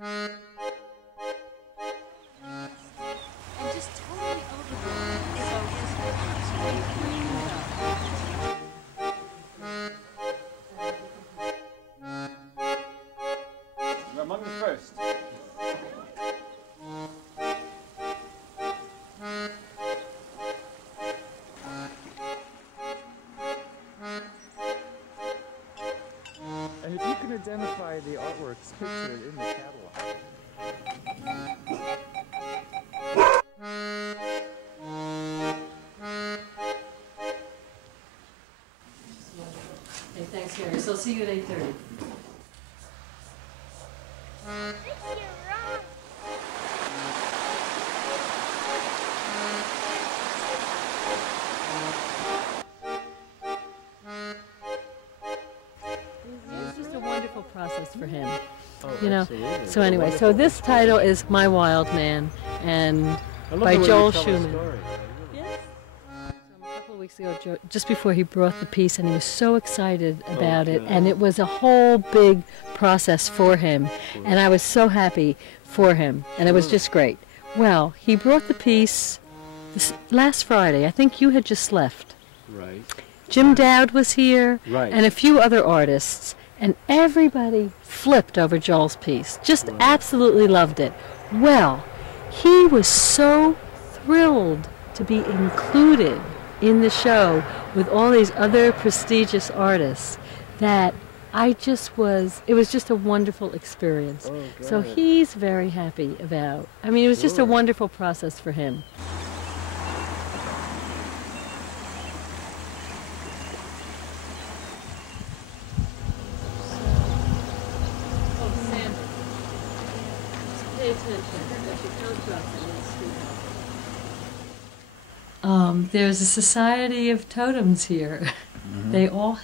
And just totally overwhelmed. So his house really cleaned up. You're among the first. And if you can identify the artworks pictured in the catalog. Okay, thanks, Harry. So I'll see you at 8:30. It's just a wonderful process for him. You know, Absolutely. so anyway, so this title is My Wild Man, and I love by the way Joel you tell the Schumann. story. Yes. A couple of weeks ago, just before he brought the piece, and he was so excited about it, and it was a whole big process for him, and I was so happy for him, and it was just great. Well, he brought the piece this last Friday. I think you had just left. Right. Jim Dowd was here, Right. and a few other artists, and everybody flipped over Joel's piece. Just absolutely loved it. Well, he was so thrilled to be included in the show with all these other prestigious artists that it was just a wonderful experience. Oh, So good. he's very happy about, I mean, it was just a wonderful process for him. There's a society of totems here. They all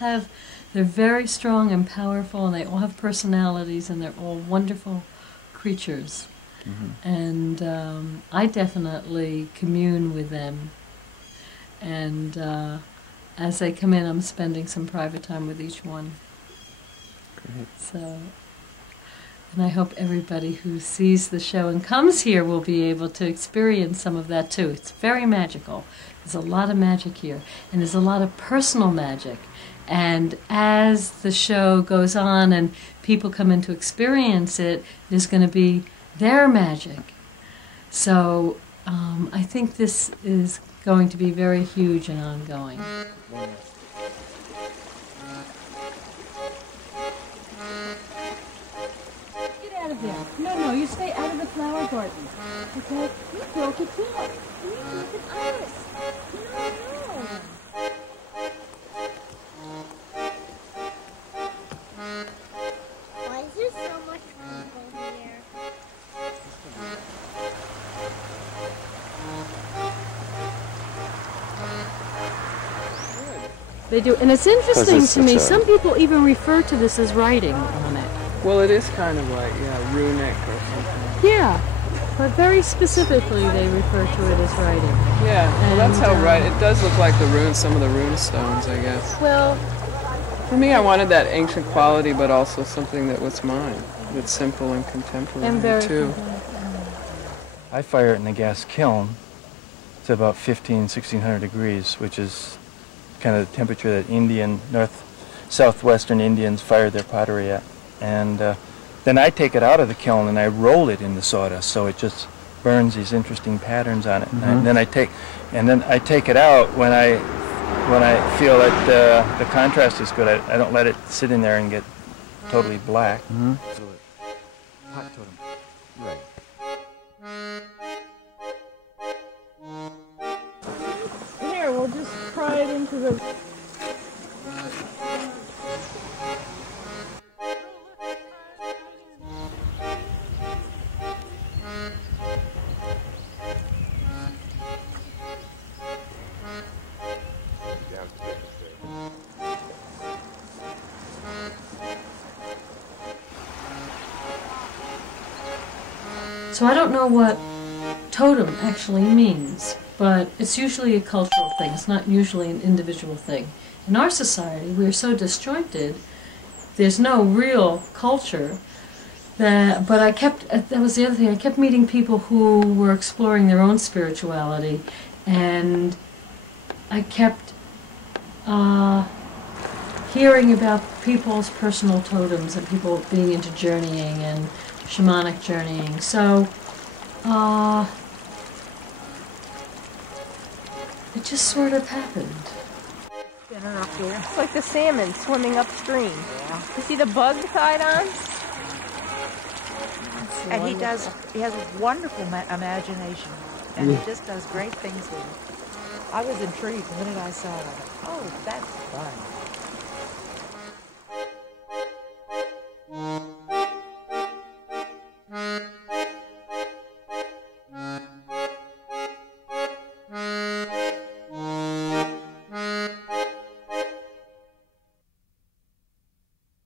they're very strong and powerful, and they all have personalities, and they're all wonderful creatures. And I definitely commune with them. And as they come in, I'm spending some private time with each one. Great. So, and I hope everybody who sees the show and comes here will be able to experience some of that too. It's very magical. There's a lot of magic here, and there's a lot of personal magic. And as the show goes on and people come in to experience it, there's going to be their magic. So I think this is going to be very huge and ongoing. Get out of there. No, you stay out of the flower garden. Okay? You broke it down. You broke an iris. No. Why is there so much people here? They do. And it's interesting it's to me, such a- some people even refer to this as writing on it. Well, it is kind of like, runic or something. Yeah. But very specifically, they refer to it as writing. Yeah, well, that's how And, right. It does look like the runes, some of the rune stones, I guess. Well, For me, I wanted that ancient quality, but also something that was mine. That's simple and contemporary, and very too. I fire it in a gas kiln. It's about 1600 degrees, which is kind of the temperature that southwestern Indians fired their pottery at. And then I take it out of the kiln and I roll it in the sawdust, so it just burns these interesting patterns on it. And then I take it out when I feel that the contrast is good. I don't let it sit in there and get totally black. Hot totem. Right. here, we'll just pry it into the... So I don't know what totem actually means, but it's usually a cultural thing. It's not usually an individual thing. In our society, we are so disjointed, there's no real culture But I kept, that was the other thing, I kept meeting people who were exploring their own spirituality, and I kept hearing about people's personal totems and people being into journeying and shamanic journeying. So it just sort of happened. It's like the salmon swimming upstream. Yeah. You see the bug tied on? And he has a wonderful imagination, and he just does great things with it. I was intrigued the minute I saw it. I thought, oh, that's fun.